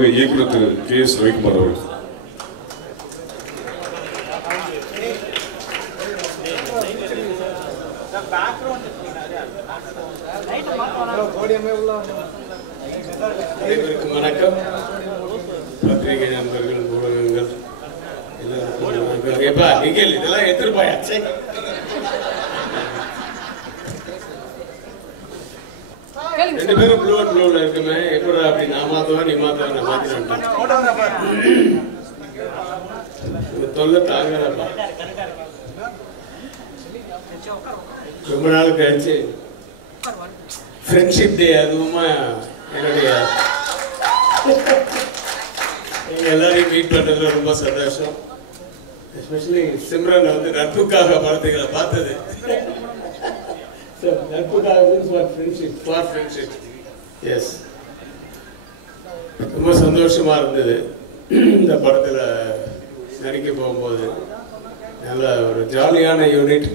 அடுத்ததாக இயக்குனர் திரு KS ரவிக்குமார் அவர்கள். வணக்கம். பத்திரிகை நண்பர்கள், ஊடகங்கள் இதெல்லாம் எதிர்பாயாச்சு. ரெண்டு பேரும் ப்ளூ அண்ட் ப்ளூல இருக்குமே, எப்படி அப்படி நான் மாத்துவா நீ மாத்துவா நான் மாத்தினேன் தொல்லை தாங்கப்பா. ரொம்ப நாள் கழிச்சு ஃப்ரெண்ட்ஷிப் டே, அதுவுமா என்னுடைய நீங்க எல்லாரையும் மீட் பண்றதுல ரொம்ப சந்தோஷம். எஸ்பெஷலி சிம்ரன் வந்து நட்புக்காக படத்துகளை பார்த்தது. நட்புக்காக ஃபார் ஃப்ரெண்ட்ஷிப். எஸ், ரொம்ப சந்தோஷமா இருந்தது இந்த படத்துல நடிக்க போகும்போது. நல்ல ஒரு ஜாலியான யூனிட்,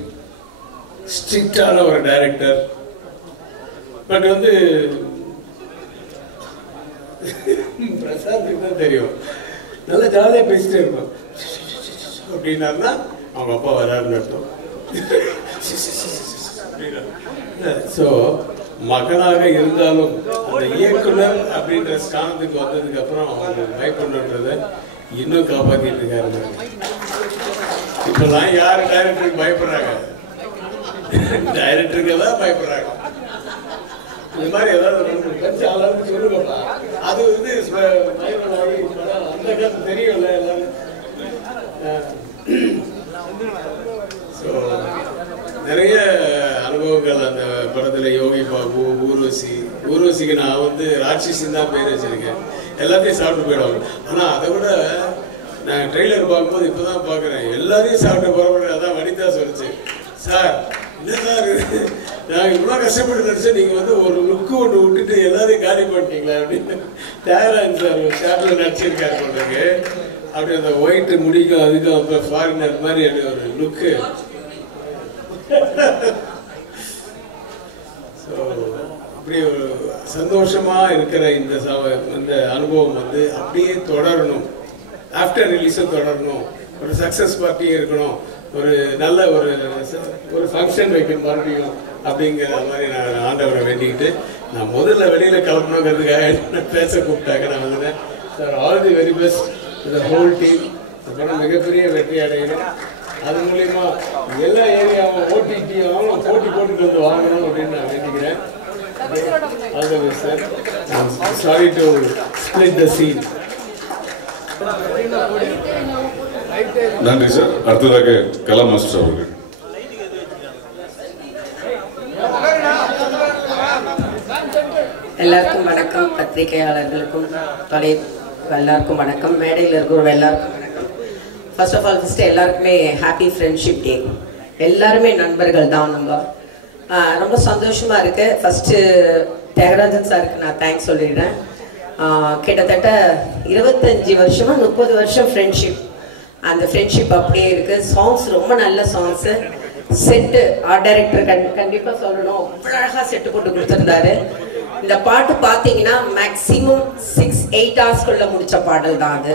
ஸ்ட்ரிக்டான ஒரு டைரக்டர். பட் வந்து பிரசாத்துக்கு தான் தெரியும், நல்லா ஜாலியாக பேசிட்டே இருப்போம். அப்படின்னா அவங்க அப்பா வராருன்னு அர்த்தம். ஸோ மகனாக இருந்தாலும் அந்த இயக்குனர் அப்படின்ற ஸ்தானத்துக்கு வந்ததுக்கு அப்புறம் அவங்க பயப்படணுன்றத இன்னும் காப்பாற்றிட்டு இருக்காரு. இப்பெல்லாம் யாரு டைரக்டருக்கு பயப்படுறாங்க? டைரக்டருக்கு தான் பயப்படுறாங்க. இந்த மாதிரி ஏதாவது அளவுக்கு சொல்லுங்கப்பா. அது வந்து அந்த காலத்து தெரியும்ல எல்லாரும். ஸோ நிறைய அனுபவங்கள் அந்த படத்துல. யோகி பாபு, ஊர்வசிக்கு நான் வந்து ராட்சசின்னு தான் பேர் வச்சிருக்கேன். எல்லாத்தையும் சாப்பிட்டு போயிடுவாங்க. ஆனா அதை விட நான் ட்ரெய்லர் பார்க்கும்போது இப்பதான் பாக்குறேன், எல்லாரையும் சாப்பிட்டு புறப்படுற. அதான் வனிதா சொல்லிச்சு, சார் என்ன சார் நாங்க இவ்வளவு கஷ்டப்பட்டு நடிச்சோம், நீங்க வந்து ஒரு லுக்கு ஒன்று விட்டுட்டு எல்லாரையும் காலி பண்ணிட்டீங்களா அப்படின்னு. டேரான் சார் ஷார்ட்ல நடிச்சிருக்காரு போட்டுருக்கு. அப்படி அந்த ஒயிட் முடிக்கும் அதுக்கும் அப்ப ஃபாரினர் மாதிரி ஒரு லுக்கு. அப்படி ஒரு சந்தோஷமா இருக்கிற இந்த அனுபவம் வந்து அப்படியே தொடரணும். ஆஃப்டர் ரிலீஸும் தொடரணும். ஒரு சக்சஸ் பார்ட்டியே இருக்கணும். ஒரு நல்ல ஒரு ஃபங்க்ஷன் வைக்கணும் மறுபடியும் அப்படிங்கிற மாதிரி நான் ஆண்டவரை வேண்டிக்கிட்டு, நான் முதல்ல வெளியில கிளம்பணுங்கிறதுக்காக பேச கூப்பிட்டாங்க. நான் வந்துட்டேன். Sir, all the very best the whole team. அப்புறம் மிகப்பெரிய வெற்றி அடையணும். அது மூலியமா எல்லா ஏரியாவும் ஓடிடியும் போட்டி போட்டுட்டு வந்து வாங்கணும் அப்படின்னு நான் வேண்டிக்கிறேன். Sorry to split the scene. நன்றி சார். அடுத்ததாக கலா மாஸ்டர் அவர்கள். எல்லாருக்கும் வணக்கம். பத்திரிகையாளர்களுக்கும் எல்லாருக்கும் வணக்கம். மேடையில் இருக்கிற எல்லாருக்கும் வணக்கம். ஃபர்ஸ்ட் ஆஃப் ஆல் எல்லாருக்குமே ஹாப்பி ஃப்ரெண்ட்ஷிப் டே. எல்லாருமே நண்பர்கள் தான். நம்ம ரொம்ப சந்தோஷமா இருக்கு. ஃபர்ஸ்ட் தியாகராஜன் சாருக்கு நான் தேங்க்ஸ் சொல்லிடுறேன். கிட்டத்தட்ட 25 வருஷமா 30 வருஷம் ஃப்ரெண்ட்ஷிப். அந்த ஃப்ரெண்ட்ஷிப் அப்படியே இருக்கு. சாங்ஸ் ரொம்ப நல்ல சாங்ஸ். செட்டு ஆர்ட் டைரக்டர் கண்டிப்பா சொல்லணும், அவ்வளோ அழகா செட்டு போட்டு கொடுத்துருந்தாரு. இந்த பாட்டு பார்த்தீங்கன்னா மேக்சிமம் 6-8 ஹவர்ஸ்க்குள்ள முடிச்ச பாடல் தான் அது.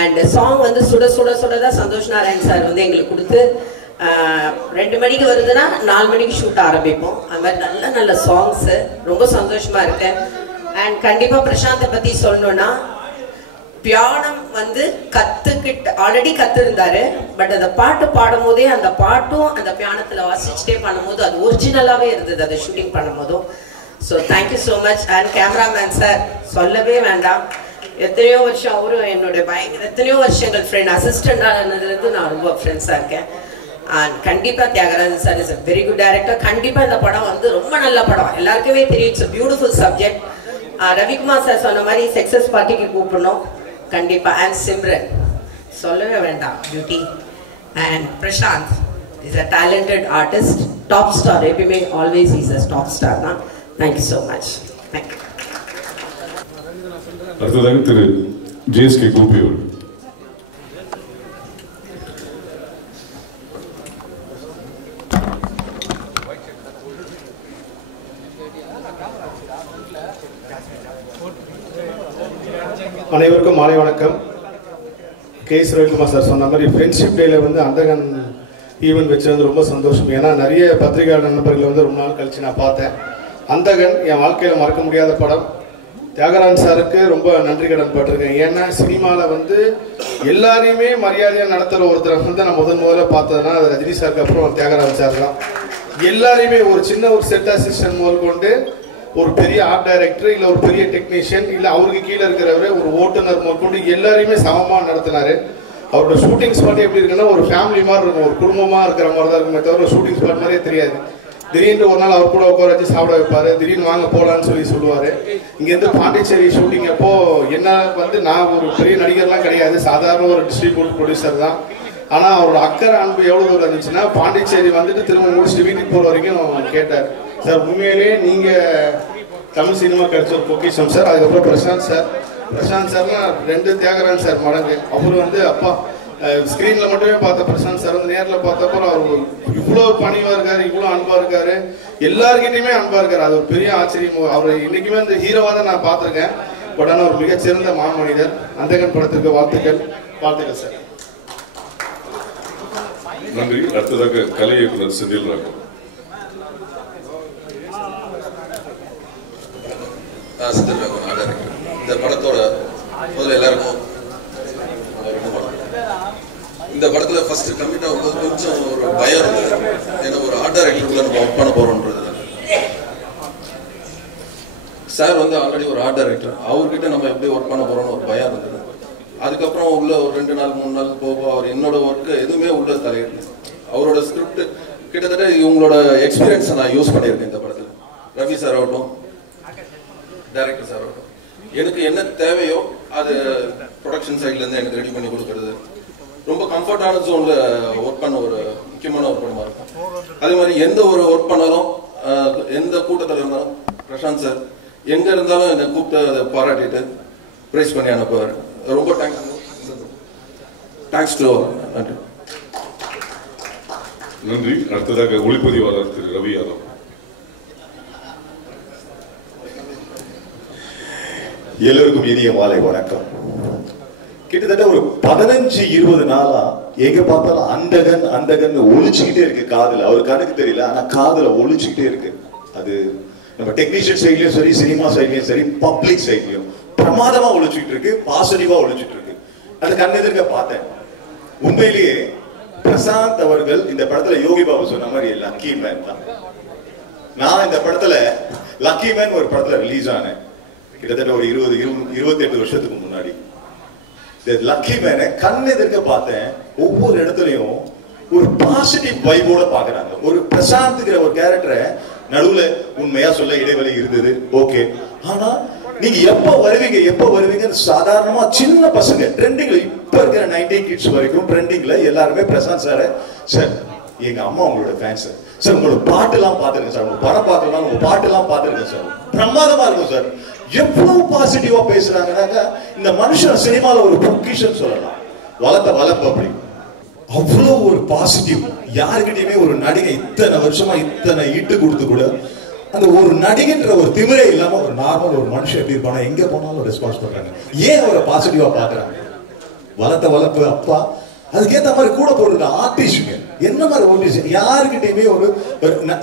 அண்ட் சாங் வந்து சுட சுட சுடதான் சந்தோஷ் நாராயண் சார் வந்து எங்களுக்கு கொடுத்து 2 மணிக்கு வருதுன்னா 4 மணிக்கு ஷூட் ஆரம்பிப்போம். அது மாதிரி நல்ல நல்ல சாங்ஸ். ரொம்ப சந்தோஷமா இருக்கேன். அண்ட் கண்டிப்பா பிரசாந்தை பத்தி சொல்லணும்னா, பியானம் வந்து ஆல்ரெடி கத்துருந்தாரு. பட் அந்த பாட்டு பாடும் போதே அந்த பாட்டும் அந்த பியானத்துல வாசிச்சுட்டே பண்ணும்போது அது ஒரிஜினலாவே இருந்தது அது ஷூட்டிங் பண்ணும் போதும். So thank you so much. And cameraman sir சொல்லவே வேண்டாம். எத்தனையோ வருஷம் அவரும் என்னுடைய எத்தனையோ வருஷங்கள் ஃப்ரெண்ட். அசிஸ்டன்ட் ஆனதுலேருந்து நான் ரொம்ப ஃப்ரெண்ட்ஸாக இருக்கேன். அண்ட் கண்டிப்பா Thiagarajan sir is a very good director. கண்டிப்பா இந்த படம் வந்து ரொம்ப நல்ல படம். எல்லாருக்குமே தெரியும், it's a beautiful subject. Ravikumar sir சொன்ன மாதிரி சக்சஸ் பார்ட்டிக்கு கூப்பிடணும் கண்டிப்பா. அண்ட் சிம்ரன் சொல்லவே வேண்டாம், beauty. And Prashanth is a talented artist, top star. எப்பயுமே always is a top star தான். Thank you so much. தேங்க்யூ. அடுத்ததாக திரு JSK கோபி அவர்கள். அனைவருக்கும் மாலை வணக்கம். கேஎஸ் ரவிக்குமார் சார் சொன்ன மாதிரி ஃப்ரெண்ட்ஷிப் டேல வந்து அந்தகன் ஈவெண்ட் வச்சது ரொம்ப சந்தோஷம். ஏன்னா நிறைய பத்திரிகையாளர் நண்பர்கள் வந்து ரொம்ப நாள் கழிச்சு நான் பார்த்தேன். அந்தகன் என் வாழ்க்கையில் மறக்க முடியாத படம். தியாகராஜன் சாருக்கு ரொம்ப நன்றி கடன் பட்டிருக்கேன். ஏன்னா சினிமாவில் வந்து எல்லாரையுமே மரியாதையாக நடத்துகிற ஒருத்தரை வந்து நான் முதல்ல பார்த்ததுன்னா அது ரஜினி சாருக்கு அப்புறம் தியாகராஜன் சார் தான். எல்லாரையுமே ஒரு சின்ன ஒரு செட் அசிஸ்டன்ட் முதல் கொண்டு ஒரு பெரிய ஆர்ட் டைரக்டர் இல்லை ஒரு பெரிய டெக்னீஷியன் இல்லை அவருக்கு கீழே இருக்கிறவரு ஒரு ஓட்டுநர் முதல் கொண்டு எல்லாரையுமே சமமாக நடத்தினாரு. அவரோட ஷூட்டிங் ஸ்பாட் எப்படி இருக்குன்னா ஒரு ஃபேமிலி மாதிரி இருக்கும், ஒரு குடும்பமாக இருக்கிற மாதிரி தான் இருக்குமே தவிர ஷூட்டிங் ஸ்பாட் மாதிரியே தெரியாது. திடீர்னு ஒரு நாள் அவர் கூட உட்கார வச்சு சாப்பிட வைப்பார், திடீர்னு வாங்க போகலான்னு சொல்லுவார். இங்கேருந்து பாண்டிச்சேரி ஷூட்டிங் அப்போ என்ன வந்து நான் ஒரு பெரிய நடிகர்லாம் கிடையாது, சாதாரண ஒரு டிஸ்ட்ரிபியூட் ப்ரொடியூசர் தான். ஆனால் அவரோட அக்கறை அன்பு எவ்வளோ தூரம் இருந்துச்சுன்னா பாண்டிச்சேரி வந்துட்டு திரும்ப முடிச்சுட்டு வீட்டுக்கு போகிற வரைக்கும் கேட்டார், சார் உண்மையிலேயே நீங்கள் தமிழ் சினிமா கிடைச்ச ஒரு பொக்கிஷம் சார். அதுக்கப்புறம் பிரசாந்த் சார்னா 2 தியாகராஜன் சார் மடங்கு. அவர் வந்து அப்பா ஸ்க்ரீனில் மட்டுமே பார்த்த பிரசாந்த் சார் வந்து நேரில் பார்த்தப்போ அவர் இவ்வளோ பணிவாக இருக்காரு, இவ்வளோ அன்பாக இருக்காரு, எல்லாருக்கிட்டையுமே அன்பாக இருக்காரு. அது ஒரு பெரிய ஆச்சரியம். அவர் இன்னைக்குமே அந்த ஹீரோவாக தான் நான் பார்த்துருக்கேன். பட் ஆனால் ஒரு மிகச்சிறந்த மாமனிதர். அந்தகன் படத்திற்கு வாழ்த்துக்கள் சார். நன்றி. அடுத்ததாக கலை இயக்குனர் செந்தில் ராகவன். செந்தில் ராகவன் இந்த படத்தோட முதல்ல எல்லாருக்கும் இந்த படத்துல ஃபர்ஸ்ட் கம்மிட் ஆகும்போது கொஞ்சம் ஒரு பயம் இருந்தது. ஏன்னா ஒரு ஆர்ட் டைரக்டருக்குள்ள நம்ம ஒர்க் பண்ண போறோம்ன்றது. சார் வந்து ஆல்ரெடி ஒரு ஆர்ட் டைரக்டர், அவர்கிட்ட நம்ம எப்படி ஒர்க் பண்ண போறோம்னு ஒரு பயம் இருந்தது. அதுக்கப்புறம் உள்ள ஒரு 2 நாள் 3 நாள் போக அவர் என்னோட ஒர்க்கு எதுவுமே உள்ள தலையிடல. அவரோட ஸ்கிரிப்ட் கிட்டத்தட்ட இவங்களோட எக்ஸ்பீரியன்ஸை நான் யூஸ் பண்ணியிருக்கேன் இந்த படத்துல. ரவி சார் ஆகட்டும், டைரக்டர் சார் ஆகட்டும், எனக்கு என்ன தேவையோ அது ப்ரொடக்ஷன் சைட்ல இருந்து எனக்கு ரெடி பண்ணி கொடுக்கறது ரொம்ப கம்ஃபர்டான ஜோன்ல ஒர்க் பண்ண ஒரு முக்கியமான ஒரு படமா இருக்கும். அதே மாதிரி எந்த ஒரு ஒர்க் பண்ணாலும் எந்த கூட்டத்தில் இருந்தாலும் பிரசாந்த் சார் எங்க இருந்தாலும் என்னை கூப்பிட்டு அதை பாராட்டிட்டு பிரைஸ் பண்ணி அனுப்புவார். ரொம்ப தேங்க்ஸ் டு நன்றி. நன்றி. அடுத்ததாக ஒளிப்பதிவாளர் திரு ரவி யாதவ். எல்லோருக்கும் இனிய மாலை வணக்கம். கிட்டத்தட்ட ஒரு 15-20 நாளா எங்க பார்த்தாலும் அந்தகன் ஒழிச்சுக்கிட்டே இருக்கு காதுல. அவர் கணக்கு தெரியல, ஆனா காதுல ஒழிச்சுக்கிட்டே இருக்கு. அது நம்ம டெக்னீஷியன் சைட்லயும் சரி, சினிமா சைட்லயும் சரி, பப்ளிக் சைட்லயும் பிரமாதமா ஒழிச்சுக்கிட்டு இருக்கு, பாசிட்டிவா ஒழிச்சுட்டு இருக்கு. அது கண்ணெதிர்க்க பார்த்தேன். உண்மையிலேயே பிரசாந்த் அவர்கள் இந்த படத்துல யோகி பாபு சொன்ன மாதிரி லக்கி மேன் தான். நான் இந்த படத்துல லக்கி மேன் ஒரு படத்துல ரிலீஸ் ஆனேன் கிட்டத்தட்ட ஒரு 28 வருஷத்துக்கு முன்னாடி. லக்கி மேனை கண்ணெதிர்க்க பார்த்தேன். ஒவ்வொரு இடத்துலயும் ஒரு பாசிட்டிவ் வைபோட பாக்குறாங்க. ஒரு பிரசாந்த்ங்கிற ஒரு கேரக்டரை நடுவுல உண்மையா சொல்ல இடைவெளி இருந்தது, ஓகே. ஆனா நீங்க எப்ப வருவீங்க சாதாரணமா சின்ன பசங்க ட்ரெண்டிங்ல இப்ப இருக்கிற 90 கிட்ஸ் வரைக்கும் ட்ரெண்டிங்ல எல்லாருமே பிரசாந்த் சார் சார் எங்க அம்மா உங்களோட ஃபேன்ஸ் சார், உங்களோட பாட்டு எல்லாம் பாத்துருக்கேன் சார், உங்க படம் பார்க்கலாம், உங்க பாட்டு எல்லாம் பாத்துருக்கேன் சார், பிரமாதமா இருக்கும் சார். எவ்வளவு பாசிட்டிவா பேசுறாங்க. இந்த மனுஷன் சினிமால ஒரு பொக்கிஷன் சொல்லலாம். வளர்ப்பு அப்படி அவ்வளவு ஒரு பாசிட்டிவ். யாருக்கிட்டையுமே ஒரு நடிகை இத்தனை வருஷமா இத்தனை ஈட்டு கொடுத்து கூட அந்த ஒரு நடிகைன்ற ஒரு திமிரே இல்லாம ஒரு நார்மல் ஒரு மனுஷன் எப்படி இருப்பானா எங்க போனாலும் ரெஸ்பான்ஸ் பண்றாங்க. ஏன் அவரை பாசிட்டிவா பாக்குறாங்க? வளர்ப்பு அப்பா அதுக்கேற்ற மாதிரி கூட போட்டிருக்க ஆர்டிஸ்டுங்க என்ன மாதிரி ஆர்டிஸ்ட் யாருக்கிட்டையுமே ஒரு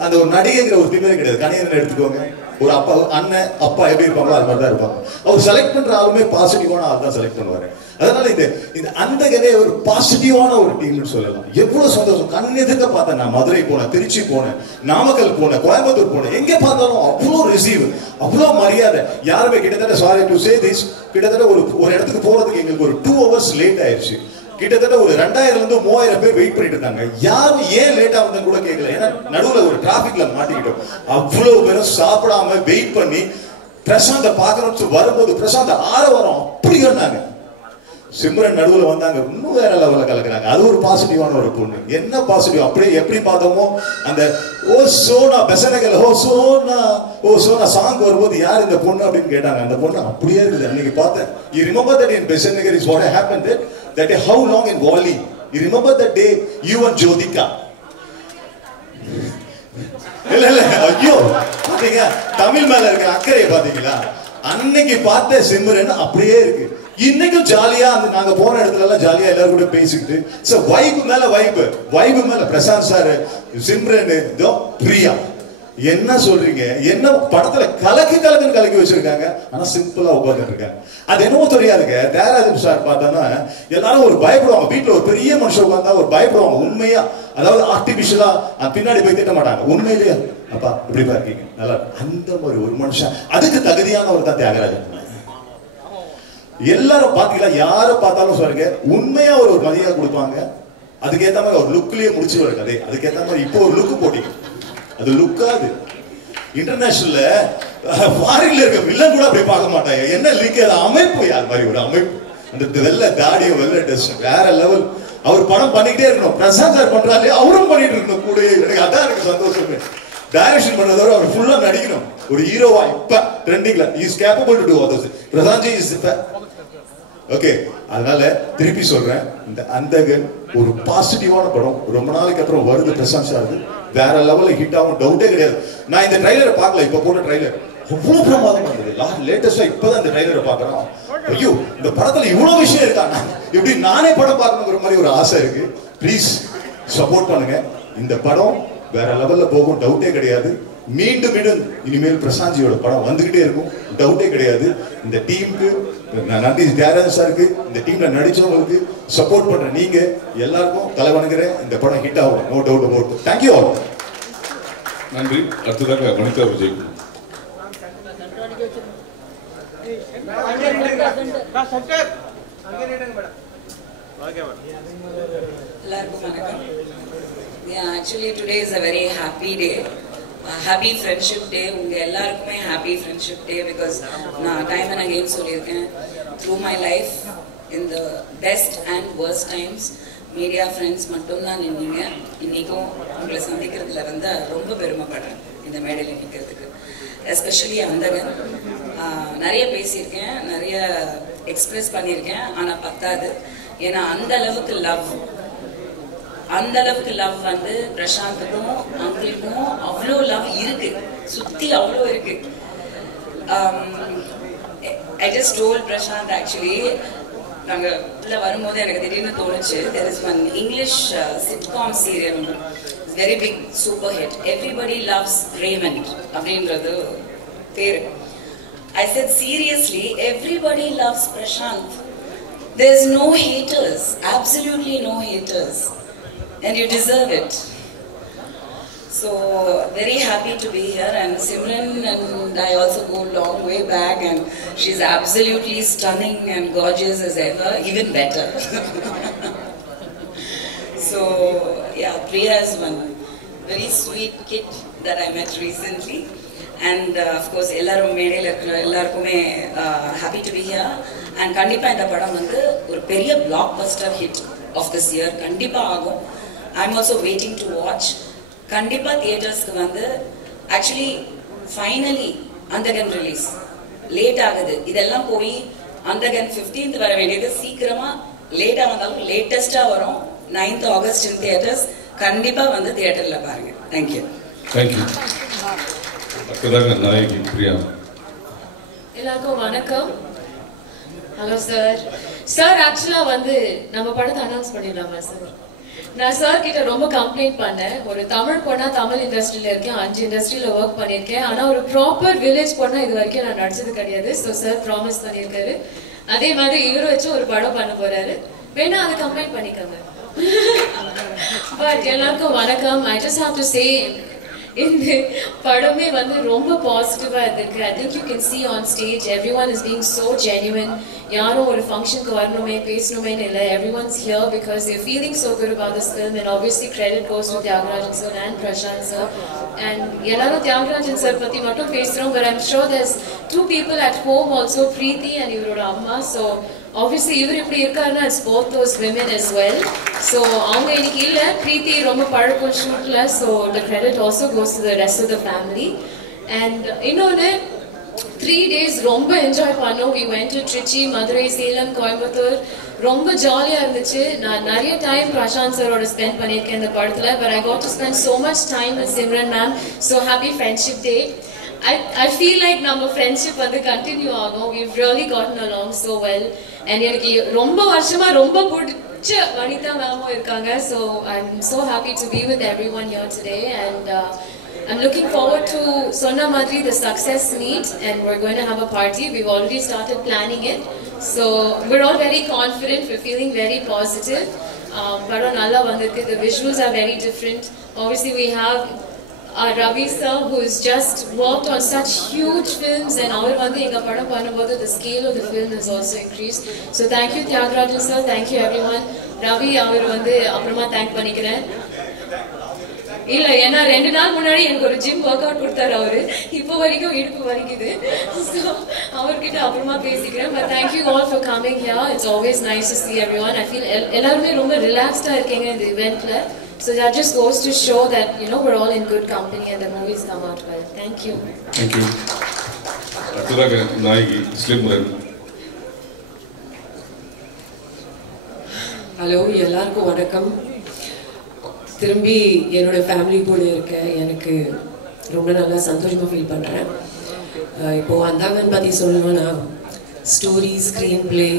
அந்த ஒரு நடிகைங்கிற ஒரு திமிரை கிடையாது. கணிதன் எடுத்துக்கோங்க, ஒரு அப்பா அண்ணன் அப்பா எப்படி இருப்பாங்களோ அது மாதிரி தான் இருப்பாங்க. அவர் செலக்ட் பண்ற ஆளுமே பாசிட்டிவான ஆள் தான் செலக்ட் பண்ணுவாரு. அதனால இந்த அந்தகனே ஒரு பாசிட்டிவான ஒரு டீம்னு சொல்லலாம். எவ்வளவு சந்தோஷம். கண்ணெதிர்க்க பார்த்தேன். நான் மதுரை போனேன், திருச்சி போனேன், நாமக்கல் போனேன், கோயம்புத்தூர் போனேன். எங்க பார்த்தாலும் அவ்வளோ ரிசீவ், அவ்வளோ மரியாதை. யாருமே கிட்டத்தட்ட சாரி டு சே திஸ் கிட்டத்தட்ட ஒரு இடத்துக்கு போறதுக்கு எங்களுக்கு ஒரு 2 hours லேட் ஆயிடுச்சு. கிட்டத்தட்ட ஒரு 2000 இருந்து 3000 பேர் வெயிட் பண்ணிட்டு இருந்தாங்க. யாரும் ஏன் லேட்டா வந்தேன்னு கூட கேட்கல. ஏன்னா நடுவுல ஒரு டிராபிக்ல மாட்டிக்கிட்டோம். அவ்வளவு பேரும் சாப்பிடாம வெயிட் பண்ணி பிரசாந்த பார்க்கணும்னு வரும்போது பிரசாந்த ஆரவாரம் அப்படி இருந்தாங்க. சிம்ரன் நடுவுல வந்தாங்க, இன்னும் வேற லெவல்ல கலக்குறாங்க. அது ஒரு பாசிட்டிவான ஒரு பொண்ணு. என்ன பாசிட்டிவ் அப்படியே எப்படி பார்த்தோமோ அந்த ஓ சோனா பெசனகல் ஓ சோனா சாங் வரும்போது யார் இந்த பொண்ணு அப்படின்னு கேட்டாங்க. அந்த பொண்ணு அப்படியே இருக்குது. அன்னைக்கு பார்த்தேன். You remember that in Besannagar is what happened that day how long in Wally? You remember that day you and Jyotika? இல்ல ஐயோ பாத்தீங்க தமிழ் மேல இருக்க அக்கறையை பாத்தீங்களா? அன்னைக்கு பார்த்த சிம்ரன் அப்படியே இருக்கு. இன்னைக்கும் ஜாலியா அந்த நாங்க போன இடத்துல எல்லாம் ஜாலியா எல்லாரும் கூட பேசிக்கிட்டு சார் வைப் மேல வைப் மேல பிரசாந்த் சார், சிம்ரன், பிரியா, என்ன சொல்றீங்க? என்ன படத்துல கலக்கி வச்சிருக்காங்க. ஆனா சிம்பிளா உட்கார்ந்து இருக்காங்க. அது என்னவோ தெரியாதுங்க. தேராஜன் சார் பார்த்தானா எல்லாரும் ஒரு பயப்படுவாங்க. வீட்டுல ஒரு பெரிய மனுஷன் உட்கார்ந்தா ஒரு பயப்படுவாங்க. உண்மையா, அதாவது ஆர்டிபிஷியலா பின்னாடி போய் திட்ட மாட்டாங்க. உண்மையிலேயே அப்பா இப்படி இருக்கீங்க நல்லா, அந்த மாதிரி ஒரு மனுஷன், அதுக்கு தகுதியானவர் தான் தியாகராஜன். எல்லாரும் பாத்தீங்களா, யார பார்த்தாலும் சொல்லுங்க உண்மையா ஒரு மரியாதை கொடுப்பாங்க. அதுக்கேற்ற மாதிரி ஒரு லுக்லயே முடிச்சு வர கதை. அதுக்கேற்ற மாதிரி இப்போ ஒரு லுக் போட்டீங்க, அது லுக்காது. இன்டர்நேஷனல்ல ஃபாரின்ல இருக்க வில்லன் கூட அப்படி பார்க்க மாட்டாங்க. என்ன லிங்க், அது அமைப்பு, யார் மாதிரி ஒரு அமைப்பு. அந்த வெள்ளை தாடியோ வெள்ளை ட்ரெஸ் வேற லெவல். அவர் படம் பண்ணிக்கிட்டே இருக்கணும். பிரசாந்த் சார் பண்றாரு, அவரும் பண்ணிட்டு இருக்கணும் கூட. எனக்கு அதான் எனக்கு சந்தோஷமே. டைரக்ஷன் பண்ணதோட அவர் ஃபுல்லா நடிக்கணும். ஒரு ஹீரோவா இப்ப ட்ரெண்டிங்ல is capable to do all this. Prashanth ji is okay. அதனால திருப்பி சொல்றேன், இந்த அந்தகன் ஒரு பாசிட்டிவான படம். ரொம்ப நாளைக்கு அப்புறம் வருது பிரசாந்த் சார், வேற லெவல்ல ஹிட் ஆகும், டவுட்டே கிடையாது. நான் இந்த ட்ரைலரை பார்க்கல, இப்ப போட்ட ட்ரைலர் அவ்வளவு பிரமாதமா இருந்தது. லேட்டஸ்டா இப்பதான் இந்த ட்ரைலரை பார்க்கறோம். ஐயோ, இந்த படத்துல இவ்வளவு விஷயம் இருக்காங்க, எப்படி நானே படம் பார்க்கணுங்கிற மாதிரி ஒரு ஆசை இருக்கு. ப்ளீஸ் சப்போர்ட் பண்ணுங்க. இந்த படம் வேற லெவல்ல போகும், டவுட்டே கிடையாது. மீண்டும் இனிமேல் பிரசாந்த்ஜியோட படம் வந்துகிட்டே இருக்கும், டவுட்டே கிடையாது. இந்த டீமுக்கு நன்றி, தியாகராஜன் சாருக்கு, இந்த டீம்ல நடிச்சவங்களுக்கு, சப்போர்ட் பண்ற நீங்க எல்லாருக்கும் தலை வணங்குறேன். இந்த படம் ஹிட் ஆகும், no doubt about. Thank you all. நன்றி. அடுத்ததாக Vanitha Vijay. Actually today is a very happy day. Happy friendship day. உங்க எல்லாருக்குமே happy friendship day because நான் time and again சொல்லியிருக்கேன், through my life in the best and worst times media friends மட்டும்தான் நின்னீங்க. இன்னைக்கும் உங்களை சந்திக்கிறதுல வந்து ரொம்ப பெருமைப்படுறேன் இந்த மேடையில் நிற்கிறதுக்கு. எஸ்பெஷலி அந்தகன் நிறைய பேசியிருக்கேன், நிறைய எக்ஸ்பிரஸ் பண்ணியிருக்கேன், ஆனால் பத்தாது. ஏன்னா அந்த அளவுக்கு லவ் வந்து பிரசாந்துக்கும் அங்கிளுக்கும் அவ்வளோ லவ் இருக்கு, சுத்தி அவ்வளோ இருக்கு. I just told Prashant actually, நாங்க உள்ள வரும்போது எனக்கு திடீர்னு தோணுச்சு, there is one English sitcom serial, very big super hit, Everybody Loves Raymond அப்படின்றது பேரு. I said seriously, everybody loves Prashant. There's no haters, absolutely no haters, and you deserve it. So very happy to be here, and Simran and I also go long way back, and she's absolutely stunning and gorgeous as ever, even better. So yeah, Priya is one very sweet kid that I met recently, and of course ellarum medeyila irukra ellarkume happy to be here, and kandipa indha padam vandu or periya blockbuster hit of this year kandipa agum. I'm also waiting to watch. கண்டிப்பா தியேட்டர்ஸ்க்கு வந்து actually finally அந்தகன் release late ஆகுது. இதெல்லாம் போய் அந்தகன் 15th வர வேண்டியது சீக்கிரமா லேட்டா வந்தாலும் லேட்டஸ்டா வரும். 9th August in theaters. கண்டிப்பா வந்து தியேட்டர்ல பாருங்க. தேங்க்யூ. தேங்க்யூ. அடுத்ததாக நாயகி பிரியா. எல்லாருக்கும் வணக்கம். Hello sir. சார் ஆக்சுவலா வந்து நம்ம படத்தை அனௌன்ஸ் பண்ணிடலாமா சார்? நான் சார் கிட்ட ரொம்ப கம்ப்ளைண்ட் பண்ணேன். ஒரு தமிழ் பொண்ணா தமிழ் இண்டஸ்ட்ரியில இருக்கேன், 5 இண்டஸ்ட்ரியில ஒர்க் பண்ணியிருக்கேன், ஆனா ஒரு ப்ராப்பர் வில்லேஜ் பொண்ணா இது வரைக்கும் நான் நடிச்சது கிடையாது. ஸோ சார் ப்ராமிஸ் பண்ணியிருக்காரு, அதே மாதிரி இவரை வச்சு ஒரு படம் பண்ண போறாரு. வேணா அதை கம்ப்ளைண்ட் பண்ணிக்கோங்க. பட் எல்லாருக்கும் வணக்கம். I just have to say, இந்த படமே வந்து ரொம்ப பாசிட்டிவா இருக்கு. I think you can see on stage everyone is being so genuine. யாரும் ஒரு ஃபங்க்ஷனுக்கு வரணுமே பேசணுமே இல்லை, everyone's here because they're feeling so good about this film, and obviously credit goes to Tyagarajan sir and Prashant sir. And எல்லாரும் Tyagarajan sir பத்தி மட்டும் பேசுறோம், but I'm sure there's 2 people at home also, Preeti and இவரோட அம்மா. So obviously இவர் இப்படி இருக்காருன்னா it's both those women as well. So அவங்க இன்னைக்கு இல்ல, பிரீத்தி ரொம்ப பழக்கம் ஷூட்ல, so the credit also goes to the rest of the family. And இன்னொன்னு 3 days ரொம்ப என்ஜாய் பண்ணோம். We went to Trichy, Madurai, Salem, Coimbatore. ரொம்ப ஜாலியா இருந்துச்சு. நான் நிறைய டைம் பிரசாந்த் சரோட ஸ்பெண்ட் பண்ணியிருக்கேன் இந்த படத்துல, but I got to spend so much time with Simran ma'am. So happy friendship day. I feel like நம்ம friendship வந்து continue ஆகும். We've really gotten along so well. And எனக்கு ரொம்ப வருஷமா ரொம்ப பிடிச்ச வனிதா மேமும் இருக்காங்க. So I'm so happy to be with everyone here today. And I'm looking forward to Sonna Madri, the success meet, and we're going to have a party. We've already started planning it. So we're all very confident. We're feeling very positive. Padam nalla vandirukku. The visuals are very different. Obviously we have Ravi sir, who has just worked on such huge films, and our vandu enga padam pannumbodhu the scale of the film has also increased. So thank you Tyagarajan sir, thank you everyone. Ravi அவர் வந்து அப்புறமா thank பண்ணிக்கிறேன். இல்ல ஏன்னா 2 நாள் முன்னாடி எனக்கு ஒரு gym work out கொடுத்தாரு அவரு. இப்போ வரைக்கும் இடுப்பு வலிக்குது. So அவர்கிட்ட அப்புறமா பேசிக்கிறேன். But thank you all for coming here. It's always nice to see everyone. I feel எல்லாரும் ரொம்ப ரிலாக்ஸ்டா இருக்கீங்க இந்த இவென்ட்ல. So that just goes to show that we're all in good company and the movies come out well. Thank you. Thank you. அடுத்ததாக நாயகி ஸ்லிம்ரன். Hello, எல்லாருக்கும் வணக்கம். திரும்பி என்னோட ஃபேமிலி கூட இருக்க எனக்கு ரொம்ப நல்லா சந்தோஷமாக ஃபீல் பண்ணுறேன். இப்போது அந்தாங்கன் பற்றி சொல்லணும்னா ஸ்டோரி, ஸ்க்ரீன் பிளே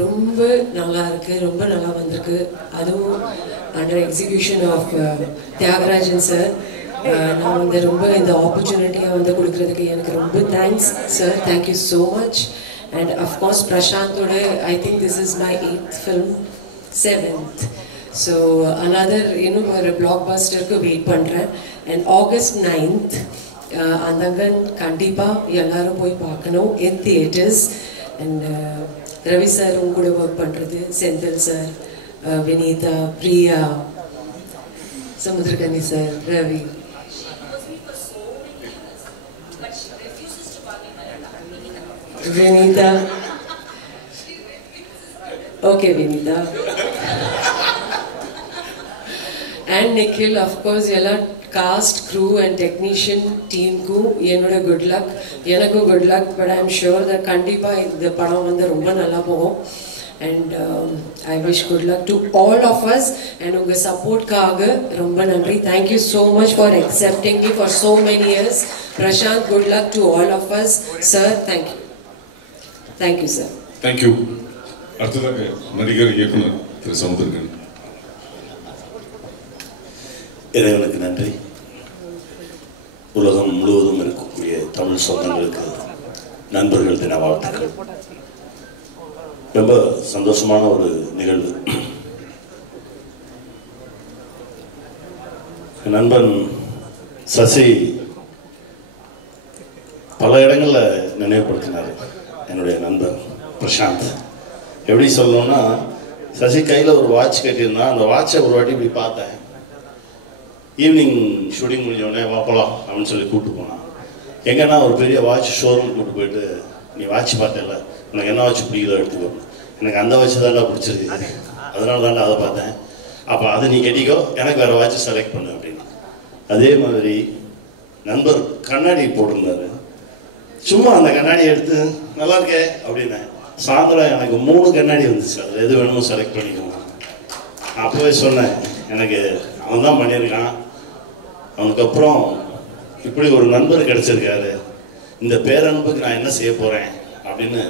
ரொம்ப நல்லா இருக்குது, ரொம்ப நல்லா வந்திருக்கு. அதுவும் under execution of Thiagarajan sir. நான் வந்து ரொம்ப இந்த ஆப்பர்ச்சுனிட்டியாக வந்து கொடுக்குறதுக்கு எனக்கு ரொம்ப thanks sir. Thank you so much. And of course பிரசாந்தோட I think this is my 8th film, 7th. So another இன்னும் ஒரு பிளாக் பஸ்டருக்கு வெயிட் பண்ணுறேன். அண்ட் ஆகஸ்ட் 9th அந்தங்கன் கண்டிப்பாக எல்லாரும் போய் பார்க்கணும் in theatres. And Ravi sir உங்க கூட ஒர்க் பண்ணுறது, Senthil sir, Vinita, Priya, Samuthirakani sir, Ravi. Vinita. Okay, Vinita. And Nikhil, of course, yella cast, crew and technician team ku enoda good luck. Enakku good luck, but I am sure that kandipa the padam vandu romba nalla pogum. And I wish good luck to all of us. And unga support kaga romba nandri. Thank you so much for accepting me for so many years. Prashant, good luck to all of us. Sir, thank you. Thank you, sir. Thank you. அடுத்ததாக நடிகர் இயக்குனர் திரு சமுத்திரகன். இறைவனுக்கு நன்றி. உலகம் முழுவதும் இருக்கக்கூடிய தமிழ் சொந்தங்களுக்கு நண்பர்கள் தின வாழ்த்துக்கள். ரொம்ப சந்தோஷமான ஒரு நிகழ்வு. நண்பன் சசி பல இடங்களில் நினைவுபடுத்தினார். என்னுடைய நண்பர் பிரசாந்த் எப்படி சொல்லணும்னா, சசி கையில் ஒரு வாட்ச் கட்டியிருந்தான். அந்த வாட்சை ஒரு வாட்டி இப்படி பார்த்தேன். ஈவினிங் ஷூட்டிங் முடிஞ்சோடனே வாப்பலாம் அப்படின்னு சொல்லி கூப்பிட்டு போனான். எங்கன்னா ஒரு பெரிய வாட்ச் ஷோரூம் கூப்பிட்டு போயிட்டு, நீ வாட்ச் பார்த்தல, உனக்கு என்ன வாட்ச் பிடிக்கல எடுத்துக்கோ, எனக்கு அந்த வாட்ச் தாண்டா பிடிச்சிருக்கு, அதனால தாண்டா அதை பார்த்தேன், அப்போ அதை நீ கட்டிக்கோ, எனக்கு வேறு வாட்ச் செலக்ட் பண்ணு அப்படின்னு. அதே மாதிரி நண்பர் கண்ணாடி போட்டிருந்தாரு. சும்மா அந்த கண்ணாடி எடுத்து நல்லா இருக்கே அப்படின்னேன். சாயந்தரம் எனக்கு 3 கண்ணாடி வந்துச்சு. அதில் எது வேணுமோ செலக்ட் பண்ணிக்கணும். அப்போவே சொன்னேன், எனக்கு அவன் தான் பண்ணியிருக்கான், அவனுக்கு அப்புறம் இப்படி ஒரு நண்பர் கிடைச்சிருக்காரு, இந்த பேரன்புக்கு நான் என்ன செய்ய போகிறேன் அப்படின்னு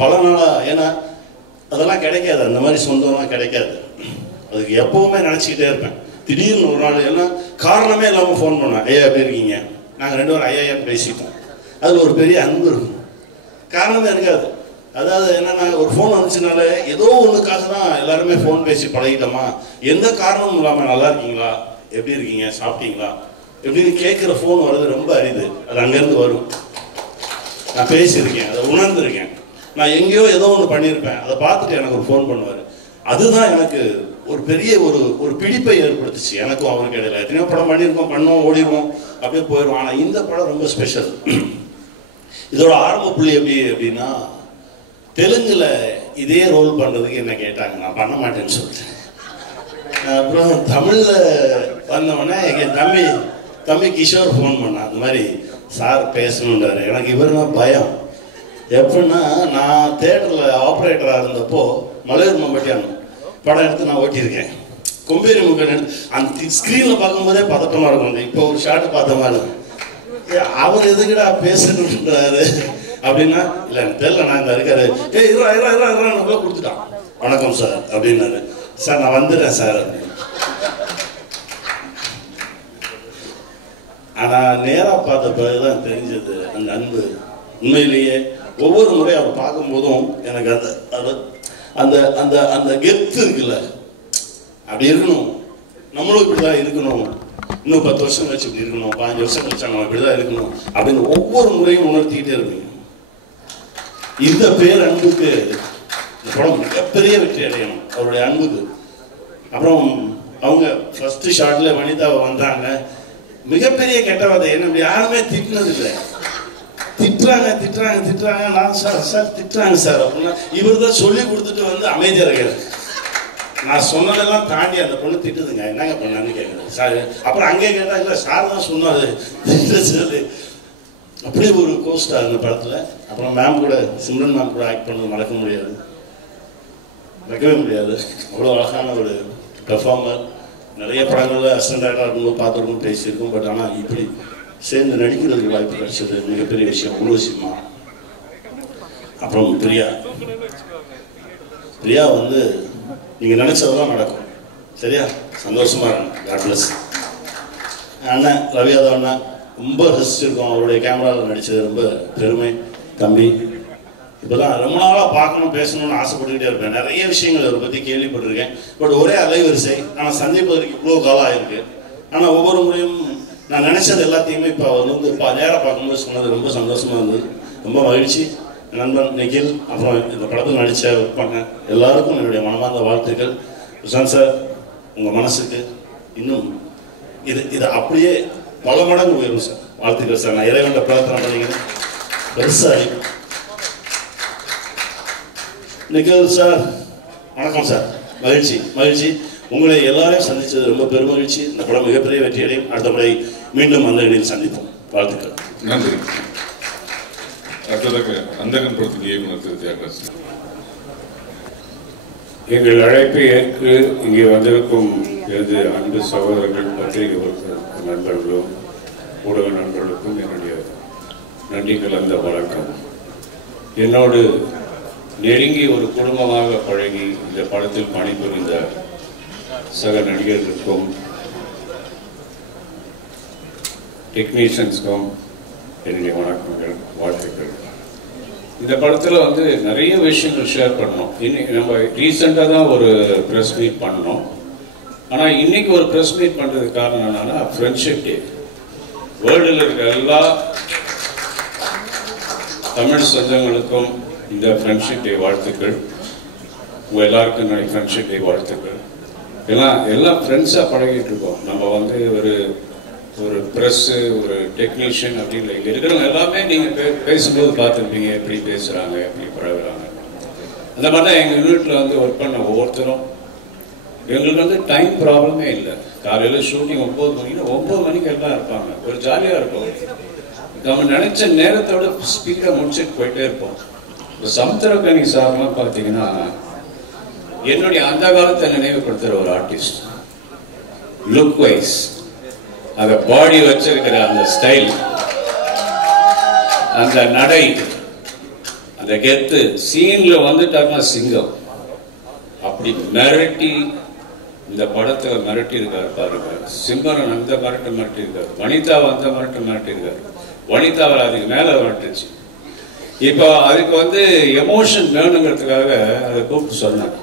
பல நாளாக. ஏன்னா அதெல்லாம் கிடைக்காது, அந்த மாதிரி சொந்தம்லாம் கிடைக்காது. அதுக்கு எப்போவுமே நினச்சிக்கிட்டே இருப்பேன். திடீர்னு ஒரு நாள் ஏன்னா காரணமே இல்லாமல் ஃபோன் பண்ணேன், ஐயா எப்படி இருக்கீங்க, நாங்கள் 2 பேரும் ஐயான்னு பேசிப்போம். அதில் ஒரு பெரிய அன்பு இருக்கும், காரணமே இருக்காது. அதாவது என்னென்னா, ஒரு ஃபோன் வந்துச்சுனால ஏதோ ஒன்றுக்காக தான் எல்லாருமே ஃபோன் பேசி பழகிட்டோமா, எந்த காரணமும் இல்லாமல் நல்லா இருக்கீங்களா, எப்படி இருக்கீங்க, சாப்பிட்டீங்களா எப்படின்னு கேட்குற ஃபோன் வர்றது ரொம்ப அரிது. அது அங்கேருந்து வரும். நான் பேசியிருக்கேன், அதை உணர்ந்துருக்கேன். நான் எங்கேயோ ஏதோ ஒன்று பண்ணியிருப்பேன், அதை பார்த்துட்டு எனக்கு ஒரு ஃபோன் பண்ணுவார். அதுதான் எனக்கு ஒரு பெரிய ஒரு பிடிப்பை ஏற்படுத்துச்சு எனக்கும் அவருக்கு இடையில. எத்தனையோ படம் பண்ணியிருக்கோம், பண்ணோம், ஓடிடுவோம், அப்படியே போயிடுவோம். ஆனால் இந்த படம் ரொம்ப ஸ்பெஷல். இதோட ஆரம்ப புள்ளி எப்படி அப்படின்னா, தெலுங்குல இதே ரோல் பண்ணுறதுக்கு என்ன கேட்டாங்க, நான் பண்ண மாட்டேன்னு சொல்லிட்டேன். அப்புறம் தமிழில் வந்தவொடனே எங்கள் தம்பி கிஷோர் ஃபோன் பண்ணான், அந்த மாதிரி சார் பேசணுன்றாரு. எனக்கு இவருனா பயம். எப்படின்னா, நான் தேட்டரில் ஆப்ரேட்டராக இருந்தப்போ மலையூர் மம்பட்டியான் படம் எடுத்து நான் ஓட்டியிருக்கேன். கொம்பேரி முக்கன் எடுத்து அந்த ஸ்க்ரீனில் பார்க்கும்போதே பதட்டமாக இருக்கும். இப்போ ஒரு ஷார்ட் பார்த்த மாதிரி அவர் எதுக்குடா பேசணுன்றாரு அப்படின்னா இல்லை தெரியல நான் இந்த இருக்காரு இருபது கொடுத்துட்டான். வணக்கம் சார் அப்படின்னாரு. சார் நான் வந்துடுறேன் சார் அப்படின்னு. ஆனால் நேராக பார்த்த பிறகுதான் தெரிஞ்சது அந்த அன்பு. உண்மையிலேயே ஒவ்வொரு முறை அவர் பார்க்கும்போதும் எனக்கு அந்த அந்த அந்த அந்த கெத்து இருக்குல்ல, அப்படி இருக்கணும், நம்மளும் இப்படிதான் இருக்கணும், இன்னும் 10 வருஷம் கழிச்சு இப்படி இருக்கணும், 15 வருஷம் கழிச்சா நம்ம இப்படிதான் இருக்கணும் அப்படின்னு ஒவ்வொரு முறையும் உணர்த்திக்கிட்டே இருக்கணும். இந்த பேர் அன்புக்கு இந்த படம் மிகப்பெரிய வெற்றி அடையணும், அவருடைய அன்புக்கு. அப்புறம் அவங்க ஃபர்ஸ்ட் ஷாட்ல வனிதாவை வந்தாங்க, மிகப்பெரிய கெட்டவாதை, என்ன யாருமே திட்டினது இல்லை. திட்டுறாங்க நான் சார் திட்டுறாங்க சார் அப்படின்னா இவர் தான் சொல்லி கொடுத்துட்டு வந்து அமைதியாக இருக்கிறார். நான் சொன்னதெல்லாம் தாண்டி அந்த பொண்ணு திட்டுதுங்க, என்னங்க பண்ணான்னு கேட்குறேன் சார். அப்புறம் அங்கே கேட்டால் இல்லை சார் தான் சொன்னார் சொல்லி. அப்படி ஒரு கோஸ்டார் அந்த படத்தில். அப்புறம் மேம் கூட, சிம்ரன் மேம் கூட ஆக்ட் பண்ணது மறக்க முடியாது, வைக்கவே முடியாது. அவ்வளோ அழகான ஒரு பெர்ஃபார்மர். நிறைய படங்களில் அசிஸ்டன்ட் ஆக்டராக இருக்கும்போது பார்த்துருக்கும், பேசியிருக்கோம். பட் ஆனால் இப்படி சேர்ந்து நடிக்கிறதுக்கு வாய்ப்பு கிடைச்சது மிகப்பெரிய விஷயம். உருவசிம்மா, அப்புறம் பிரியா வந்து நீங்கள் நினச்சதெல்லாம் நடக்கும், சரியா? சந்தோஷமா இருக்கும். God bless. அண்ணன் ரவி யாதவ் அண்ணா ரொம்ப ரசிச்சிருக்கோம், அவருடைய கேமராவில் நடித்தது ரொம்ப பெருமை. தம்பி இப்போதான் ரொம்ப நாளாக பார்க்கணும் பேசணும்னு ஆசைப்பட்டுக்கிட்டே இருப்பேன். நிறைய விஷயங்கள் அதை பற்றி கேள்விப்பட்டிருக்கேன். பட் ஒரே அலைவரிசை, ஆனால் சந்திப்பதற்கு இவ்வளோ காலம் ஆகிருக்கு. ஆனால் ஒவ்வொரு முறையும் நான் நினச்சது எல்லாத்தையுமே இப்போ அவர் வந்து நேராக பார்க்கும்போது சொன்னது ரொம்ப சந்தோஷமாக இருந்தது, ரொம்ப மகிழ்ச்சி. நண்பன் நிகில், அப்புறம் இந்த படத்தில் நடித்த இருப்பாங்க எல்லாருக்கும் என்னுடைய மனமார்ந்த வாழ்த்துக்கள். பிரசாந்த் சார், உங்கள் மனசுக்கு இன்னும் இது அப்படியே பல மடங்கு உயரும் சார். வாழ்த்துக்கள் சார். நான் இறைவன் பிரார்த்தனை பண்ணிக்கிறேன் பெருசாக. நிகில் சார் வணக்கம் சார். மகிழ்ச்சி உங்களை எல்லாரையும் சந்தித்தது ரொம்ப பெருமகிழ்ச்சி. இந்த படம் மிகப்பெரிய வெற்றியடையும். அடுத்த முறை மீண்டும் அந்த இடையில் சந்திப்போம். வாழ்த்துக்கள். நன்றி. அடுத்ததாக அந்தகன் படத்துக்கு இயக்குனர் திரு தியாகராஜ். எங்கள் அழைப்பை ஏற்று இங்கே வந்திருக்கும் எனது அன்பு சகோதரர்கள், பத்திரிகை நண்பர்களும் ஊடக நண்பர்களுக்கும் என்னுடைய நன்றி கலந்த வணக்கம். என்னோடு நெருங்கி ஒரு குடும்பமாக பழகி இந்த படத்தில் பணிபுரிந்த சக நடிகர்களுக்கும் டெக்னீஷியன்ஸ்க்கும் என்னுடைய வணக்கங்கள், வாழ்த்துக்கள். இந்த படத்தில் வந்து நிறைய விஷயங்கள் ஷேர் பண்ணோம். இன்னைக்கு நம்ம ரீசெண்டாக தான் ஒரு ப்ரெஸ் மீட் பண்ணோம். ஆனால் இன்னைக்கு ஒரு ப்ரெஸ் மீட் பண்ணுறதுக்கு காரணம் என்னன்னா ஃப்ரெண்ட்ஷிப் டே. வேர்ல்டில் இருக்கிற எல்லா தமிழ் சொந்தங்களுக்கும் இந்த ஃப்ரெண்ட்ஷிப் டே வாழ்த்துக்கள். உங்கள் எல்லாருக்கும் என்னுடைய ஃப்ரெண்ட்ஷிப் டே வாழ்த்துக்கள். எல்லாம் ஃப்ரெண்ட்ஸாக பழகிட்டு இருக்கோம். நம்ம வந்து ஒரு ப்ரெஸ்ஸு, ஒரு டெக்னீஷியன் அப்படின்னு இங்கே இருக்கிறவங்க எல்லாமே நீங்கள் பேசும்போது பார்த்துருப்பீங்க, எப்படி பேசுகிறாங்க, எப்படி பழகுறாங்க. அந்த மாதிரி தான் எங்கள் யூனிட்டில் வந்து ஒர்க் பண்ண ஒவ்வொருத்தரும் எங்களுக்கு வந்து டைம் ப்ராப்ளமே இல்லை. காலையில் ஷூட்டிங் 9 மணிக்கு 9 மணிக்கு எல்லாம் இருப்பாங்க. ஒரு ஜாலியாக இருக்கும். நம்ம நினச்ச நேரத்தோட ஸ்பீடாக முடிச்சுட்டு போயிட்டே இருப்போம். இப்போ சமுத்திரக்கனி சார்லாம் பார்த்தீங்கன்னா என்னுடைய அந்த காலத்தை நினைவுபடுத்துகிற ஒரு ஆர்டிஸ்ட். லுக் வைஸ், அந்த பாடி வச்சிருக்கிற அந்த ஸ்டைல், அந்த நடை, அந்த கெத்து, சீன்ல வந்துட்டாருன்னா சிங்கம். அப்படி மிரட்டி இந்த படத்துல மிரட்டி இருக்காரு பாருங்க. சிம்மரன் அந்த மிரட்டி இருக்காரு, வனிதாவை அந்த மிரட்டி இருக்காரு, வனிதாவை அதுக்கு மேல மிரட்டுச்சு. இப்போ அதுக்கு வந்து எமோஷன் வேணுங்கிறதுக்காக அதை கூப்பிட்டு சொன்னாங்க,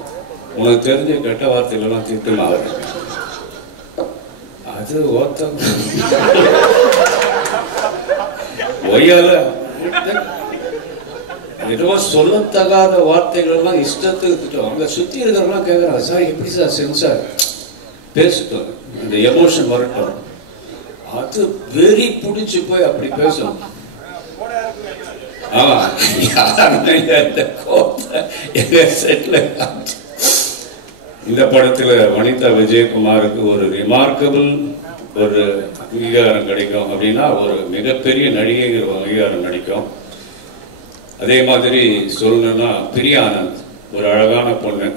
உனக்கு தெரிஞ்ச கெட்ட வார்த்தைகளெல்லாம் திட்டுமா அவர். அது ஒய்யால ஏதோ சொல்லத்தகாத வார்த்தைகள் எல்லாம் இஷ்டத்துக்கு திட்டம். அங்க சுத்தி இருக்கிறவங்களாம் கேட்கறாங்க, சார் எப்படி சார் சென்சார் பேசிட்டோம், இந்த எமோஷன் வரட்டும். அது வெறி பிடிச்சு போய் அப்படி பேசணும். ஆமா, இந்த படத்துல வனிதா விஜயகுமாருக்கு ஒரு ரிமார்க்கபிள் ஒரு அங்கீகாரம் கிடைக்கும் அப்படின்னா ஒரு மிகப்பெரிய நடிகைங்கிற அங்கீகாரம் கிடைக்கும். அதே மாதிரி சொல்லணும்னா பிரியா ஆனந்த் ஒரு அழகான பொண்ணு,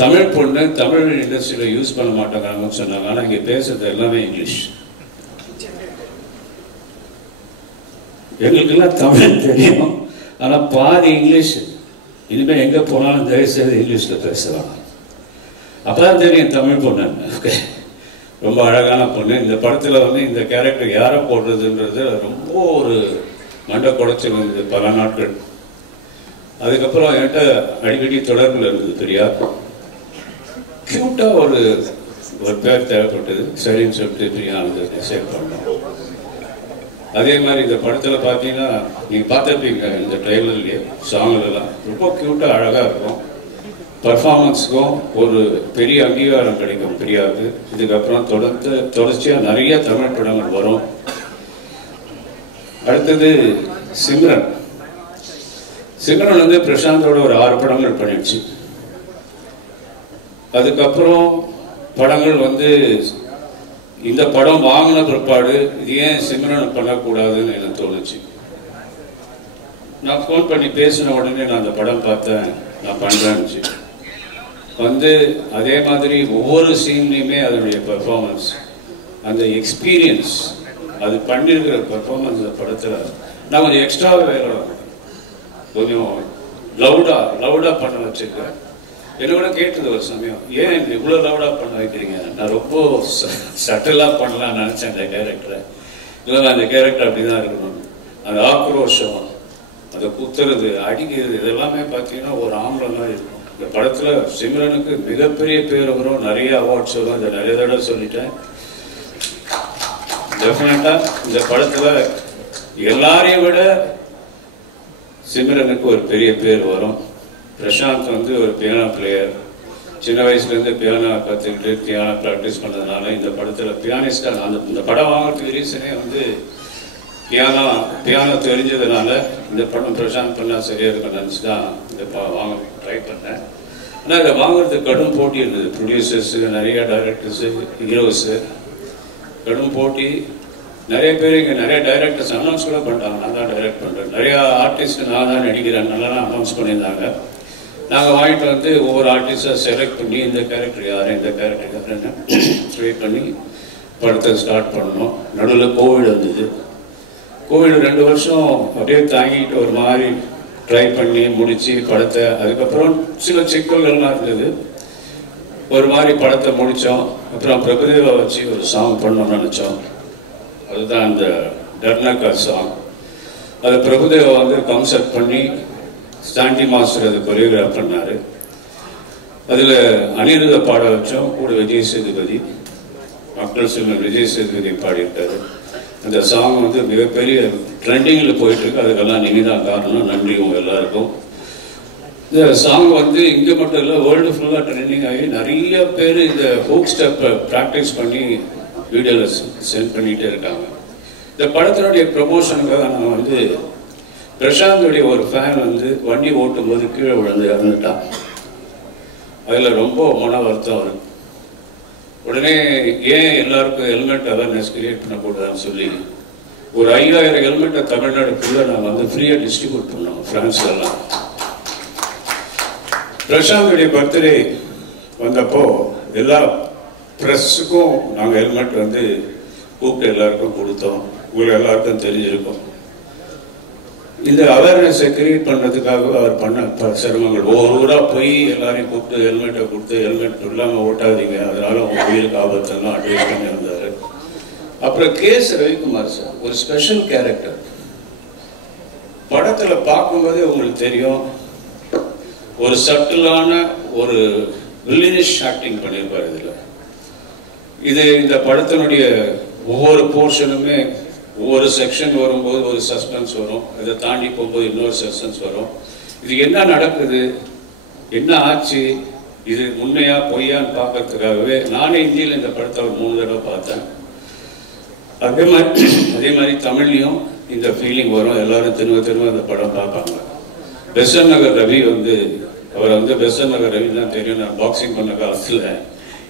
தமிழ் பொண்ணு, தமிழ் இண்டஸ்ட்ரியில யூஸ் பண்ண மாட்டாங்கன்னு சொன்னாங்க. ஆனால் இங்கே பேசுறது எல்லாமே இங்கிலீஷ். எங்களுக்கெல்லாம் தமிழ் தெரியும், ஆனால் பாதி இங்கிலீஷ். இனிமேல் எங்கே போனாலும் தயவுசெய்து இங்கிலீஷில் பேசலாம். அப்போ தான் தெரியும் தமிழ் பொண்ணு. ஓகே, ரொம்ப அழகான பொண்ணு. இந்த படத்தில் வந்து இந்த கேரக்டர் யாரை போடுறதுன்றது ரொம்ப ஒரு மண்டை குடைச்சல் இருந்தது பல நாட்கள். அதுக்கப்புறம் என்கிட்ட அடிக்கடி தொடர்பில் இருந்தது பிரியா. க்யூட்டாக ஒரு பேர் தேவைப்பட்டது. சரின்னு சொல்லிட்டு பிரியா வந்து டிசைட் பண்ணோம். அதே மாதிரி இந்த படத்தில் பார்த்தீங்கன்னா நீங்கள் பார்த்துருப்பீங்க, இந்த ட்ரெய்லர்லேயே சாங்லாம் ரொம்ப க்யூட்டாக அழகாக இருக்கும். பர்ஃபார்மன்ஸுக்கும் ஒரு பெரிய அங்கீகாரம் கிடைக்கும் பிரியாவுக்கு. இதுக்கப்புறம் தொடர்ச்சியாக நிறைய தமிழ் படங்கள் வரும். அடுத்தது சிம்ரன். சிம்ரன் வந்து பிரசாந்தோட ஒரு 6 படங்கள் பண்ணிடுச்சு. அதுக்கப்புறம் படங்கள் வந்து இந்த படம் வாங்கின பிற்பாடு இது ஏன் சிம்ரன் பண்ணக்கூடாதுன்னு எனக்கு தோணுச்சு. நான் ஃபோன் பண்ணி பேசின உடனே நான் அந்த படம் பார்த்தேன், நான் பண்ணுறேன்னுச்சு. வந்து அதே மாதிரி ஒவ்வொரு சீன்லையுமே அதனுடைய பெர்ஃபார்மன்ஸ், அந்த எக்ஸ்பீரியன்ஸ், அது பண்ணியிருக்கிற பெர்ஃபார்மன்ஸ் அந்த படத்தில் நான் கொஞ்சம் எக்ஸ்ட்ராவே வேலை கொஞ்சம் லவுடாக பண்ண வச்சுருக்கேன். என்ன கூட கேட்டது ஒரு சமயம், ஏன் இவ்வளோ லவுடாக பண்ண வைக்கிறீங்க? நான் ரொம்ப சட்டிலாக பண்ணலாம்னு நினச்சேன் அந்த கேரக்டரை. இல்லை, அந்த கேரக்டர் அப்படி தான் இருக்கணும். அந்த ஆக்ரோஷம், அதை குத்துறது, அடிக்கிறது, இதெல்லாமே பார்த்தீங்கன்னா ஒரு ஆம்பளை இருக்கும். இந்த படத்தில் சிம்ரனுக்கு மிகப்பெரிய பேர் வரும், நிறைய அவார்ட்ஸ் வரும். இதை நிறைய தடவை சொல்லிட்டேன். டெஃபினட்டாக இந்த படத்தில் எல்லாரையும் விட சிம்ரனுக்கு ஒரு பெரிய பேர் வரும். பிரசாந்த் வந்து ஒரு பியானோ பிளேயர். சின்ன வயசுலேருந்து பியானோ கற்றுக்கிட்டு பியானோ ப்ராக்டிஸ் பண்ணதுனால இந்த படத்தில் பியானிஸ்டாக இந்த படம் வாங்குறதுக்கு ரீசனே வந்து பியானோ தெரிஞ்சதுனால இந்த படம் பிரசாந்த் பண்ணால் சரியாக இருக்கும் நினச்சி தான் இந்த வாங்க ட்ரை பண்ணேன். ஆனால் இதை வாங்குறதுக்கு கடும் போட்டி இருந்தது. ப்ரொடியூசர்ஸு, நிறைய டைரக்டர்ஸு, ஹீரோஸு, கடும் போட்டி. நிறைய பேர் இங்கே நிறைய டைரக்டர்ஸ் அனௌன்ஸ் கூட பண்ணிட்டாங்க, நான் தான் டைரக்ட் பண்ணுறேன். நிறையா ஆர்டிஸ்ட் நான் தான் நடிக்கிறேன் நல்லா அனௌன்ஸ் பண்ணியிருந்தாங்க. நாங்கள் வாங்கிட்டு வந்து ஒவ்வொரு ஆர்டிஸ்டாக செலக்ட் பண்ணி இந்த கேரக்டர் யார், இந்த கேரக்டர் யாருன்னு ட்ரை பண்ணி படத்தை ஸ்டார்ட் பண்ணோம். நடுவில் கோவிட் வந்தது. கோவிட் 2 வருஷம் அப்படியே தாங்கிட்டு ஒரு மாதிரி ட்ரை பண்ணி முடித்து படத்தை, அதுக்கப்புறம் சில சிக்கல்கள்லாம் இருந்தது. ஒரு மாதிரி படத்தை முடித்தோம். அப்புறம் பிரபுதேவா வச்சு ஒரு சாங் பண்ணோம்னு நினச்சோம். அதுதான் அந்த டர்னக்கா சாங். அது பிரபுதேவா வந்து கான்செப்ட் பண்ணி ஸ்டாண்டி மாஸ்டர் அது கொரியோகிராஃப் பண்ணார். அதில் அனிருத பாட வச்சோம், கூட விஜய் சேதுபதி, மக்கள் செல்வன் விஜய் சேதுபதி பாடியிருக்காரு. அந்த சாங் வந்து மிகப்பெரிய ட்ரெண்டிங்கில் போயிட்டுருக்கு. அதுக்கெல்லாம் நீங்கள் தான் காரணம். நன்றி உங்கள் எல்லாருக்கும். இந்த சாங் வந்து இங்கே மட்டும் இல்லை, வேர்ல்டு ஃபுல்லாக ட்ரெண்டிங் ஆகி நிறைய பேர் இந்த ஹூக் ஸ்டெப்பை ப்ராக்டிஸ் பண்ணி வீடியோவில் சென்ட் பண்ணிகிட்டே இருக்காங்க. இந்த படத்தினுடைய ப்ரமோஷனுக்காக நான் வந்து பிரசாந்தோடைய ஒரு ஃபேன் வந்து வண்டி ஓட்டும் போது கீழே விழுந்து இறந்துட்டான். அதில் ரொம்ப மன வருத்தம் வரும். உடனே ஏன் எல்லாருக்கும் ஹெல்மெட் அவேர்னஸ் கிரியேட் பண்ணக்கூடாதுன்னு சொல்லி ஒரு 5000 ஹெல்மெட்டை தமிழ்நாடு ஃபுல்லாக நாங்கள் வந்து ஃப்ரீயாக டிஸ்ட்ரிபியூட் பண்ணோம் ஃப்ரான்ஸ்லாம். பிரசாந்தோடைய பர்த்டே வந்தப்போ எல்லா ப்ரெஸ்ஸுக்கும் நாங்கள் ஹெல்மெட் வந்து கூப்பிட்டு எல்லாருக்கும் கொடுத்தோம். உங்களுக்கு எல்லாருக்கும் தெரிஞ்சிருக்கும். இந்த அவேர்னஸை கிரியேட் பண்ணுறதுக்காக அவர் பண்ண சிரமங்கள், ஒவ்வொரு ஊராக போய் எல்லாரையும் கூப்பிட்டு ஹெல்மெட்டை கொடுத்து ஹெல்மெட் இல்லாமல் ஓட்டாதீங்க, அதனால உங்கள் உயிருக்கு ஆபத்தெல்லாம் அட்வைஸ் பண்ணி வந்தார். அப்புறம் கேஎஸ் ரவிக்குமார் சார் ஒரு ஸ்பெஷல் கேரக்டர். படத்தில் பார்க்கும்போதே உங்களுக்கு தெரியும், ஒரு சட்டிலான ஒரு வில்லினிஷ் ஆக்டிங் பண்ணியிருப்பார். இதில் இந்த படத்தினுடைய ஒவ்வொரு போர்ஷனுமே ஒவ்வொரு செக்ஷன் வரும்போது ஒரு சஸ்பென்ஸ் வரும், இதை தாண்டி போகும்போது இன்னொரு சஸ்பென்ஸ் வரும். இது என்ன நடக்குது, என்ன ஆச்சு, இது உண்மையா பொய்யான்னு பார்க்கறதுக்காகவே நானே இந்தியில் இந்த படத்தை ஒரு 3 தடவை பார்த்தேன். அதே மாதிரி தமிழ்லையும் இந்த ஃபீலிங் வரும். எல்லாரும் திரும்ப இந்த படம் பார்ப்பாங்க. பெசன் நகர் ரவி வந்து அவரை வந்து பெசன் நகர் ரவி தான் தெரியும். நான் பாக்ஸிங் பண்ண காலத்தில்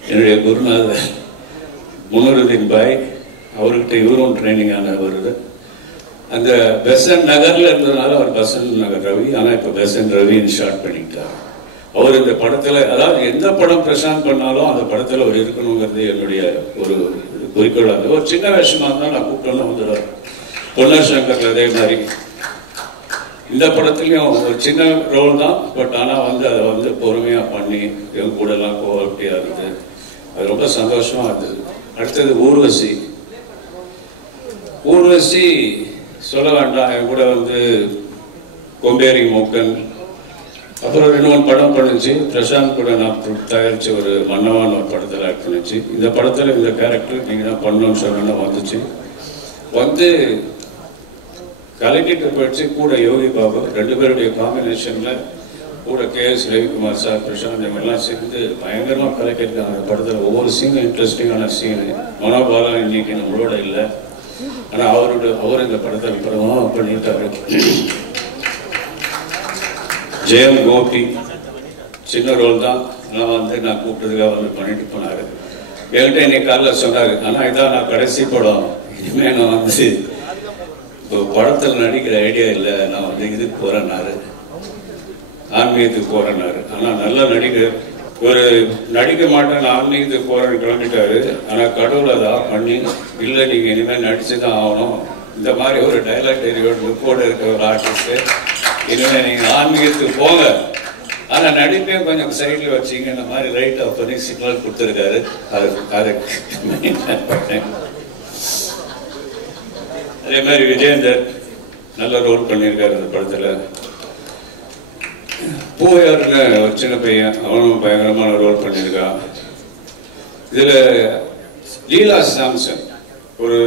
என்னுடைய குருநாதர் முனருதீன் பாய், அவர்கிட்ட இவரும் ட்ரைனிங் ஆன வருது. அந்த பெசன் நகரில் இருந்ததுனால அவர் பெசன் நகர் ரவி, ஆனால் இப்போ பெசன் ரவின்னு ஷார்ட் பண்ணிக்கிட்டார். அவர் இந்த படத்தில், அதாவது எந்த படம் பிரசாந்த் பண்ணாலும் அந்த படத்தில் அவர் இருக்கணுங்கிறது என்னுடைய ஒரு குறிக்கோளாக இருந்தது. ஒரு சின்ன வேஷமாக இருந்தால் நான் கூப்பிட்டோன்னு வந்துடுவார். பொன்னர் சங்கர் அதே மாதிரி இந்த படத்துலையும் ஒரு சின்ன ரோல் தான். பட் ஆனால் வந்து அதை வந்து பொறுமையாக பண்ணி எங்க கூடலாம் கோஆப்டியாக இருந்தது. அது ரொம்ப சந்தோஷமாக இருந்தது. அடுத்தது ஊர்வசி. ஊர்வசி சொல்ல வேண்டாம், என் கூட வந்து கொம்பேரி மூக்கன், அப்புறம் 2-3 படம் பண்ணுச்சு. பிரசாந்த் கூட நான் தயாரித்த ஒரு மன்னவான் ஒரு படத்தில் ஆக்ட் பண்ணிச்சு. இந்த படத்தில் இந்த கேரக்டர் நீங்கள் தான் பண்ணணும்னு சொன்னா வந்துச்சு. வந்து கலக்கிட்டு போயிடுச்சு. கூட யோகி பாபு 2 பேருடைய காம்பினேஷனில் கூட கேஎஸ் ரவிக்குமார் சார், பிரசாந்த் இவங்கெல்லாம் சேர்ந்து பயங்கரமாக கலக்கியிருக்காங்க. அந்த படத்தில் ஒவ்வொரு சீனும் இன்ட்ரெஸ்டிங்கான சீனு. மனோபாலா இன்னைக்கு நம்மளோட இல்லை, ஆனால் அவர் இந்த படத்தில் பிரபலமாக பண்ணிட்டாரு. ஜெயம் கோபி சின்ன ரோல் தான். நான் கூப்பிட்டதுக்காக வந்து பண்ணிட்டு போனார். என்கிட்ட இன்னைக்கு காலையில் சொன்னார், ஆனால் இதான் நான் கடைசி படம், இனிமேல் நான் வந்து இப்போ படத்தில் நடிக்கிற ஐடியா இல்லை, நான் வந்து இதுக்கு போகிறேன்னாரு, ஆன்மீகத்துக்கு போகிறேன்னாரு. ஆனால் நல்ல நடிகர். ஒரு நடிக்க மாட்டேன் ஆன்மீகத்துக்கு போகிறேன்னு கிளம்பிட்டாரு. ஆனால் கடவுள் அதை பண்ணி, இல்லை நீங்கள் இனிமேல் நடிச்சு தான் ஆகணும், இந்த மாதிரி ஒரு டைலாக் டெரியோட லுக்கோடு இருக்க ஒரு ஆர்டிஸ்ட்டு, இனிமேல் நீங்கள் ஆன்மீகத்துக்கு போங்க, ஆனால் நடிப்பையும் கொஞ்சம் சைடில் வச்சிங்க, இந்த மாதிரி ரைட்டாக பண்ணி சிக்னல் கொடுத்துருக்காரு. அதை அதே மாதிரி விஜயேந்தர் நல்ல ரோல் பண்ணியிருக்காரு அந்த படத்தில். பூவையாருன்னு ஒரு சின்ன பையன், அவனும் பயங்கரமான ரோல் பண்ணியிருக்கான். இதில் லீலா சாம்சன் ஒரு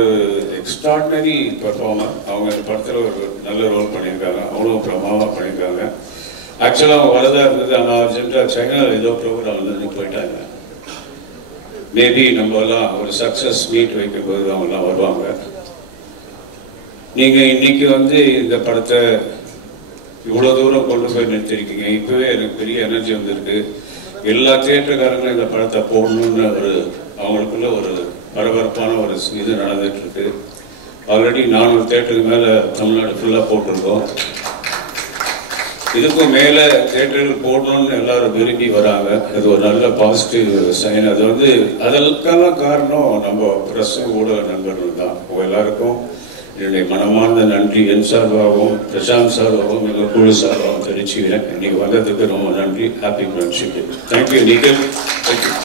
எக்ஸ்ட்ராடினரி பர்ஃபார்மர். அவங்க இந்த படத்தில் ஒரு நல்ல ரோல் பண்ணியிருக்காங்க. அவங்களும் பிரமாதமாக பண்ணியிருக்காங்க. ஆக்சுவலாக அவங்க வரதா இருந்தது, ஆனால் அர்ஜென்ட்டாக சைனாவில் ஏதோ ப்ரோக்ராம் வந்து போயிட்டாங்க. மேபி நம்மலாம் ஒரு சக்ஸஸ் மீட் வைக்கும்போது அவங்கெல்லாம் வருவாங்க. நீங்கள் இன்னைக்கு வந்து இந்த படத்தை இவ்வளோ தூரம் கொண்டு போய் நிறுத்திருக்கீங்க. இப்போவே எனக்கு பெரிய எனர்ஜி வந்திருக்கு. எல்லா தியேட்டருக்காரங்களும் இந்த படத்தை போடணும்னு அவங்களுக்குள்ள ஒரு பரபரப்பான ஒரு இது நடந்துட்டு இருக்கு. ஆல்ரெடி 400 தியேட்டருக்கு மேலே தமிழ்நாடு ஃபுல்லாக போட்டிருக்கோம். இதுக்கும் மேலே தியேட்டர்கள் போடணும்னு எல்லாரும் விரும்பி வராங்க. அது ஒரு நல்ல பாசிட்டிவ் சைன். அது வந்து அதற்கெல்லாம் காரணம் நம்ம பிரஸ் ஊடக நண்பர்கள் தான். எல்லாருக்கும் என்னுடைய மனமார்ந்த நன்றி என் சார்பாகவும் பிரசாந்த் சார்பாகவும் எங்கள் குழு சார்பாகவும் தெரிவிச்சுக்கிறேன். இன்னைக்கு வந்ததுக்கு ரொம்ப நன்றி. Happy friendship. தேங்க்யூ நிகழ். தேங்க்யூ.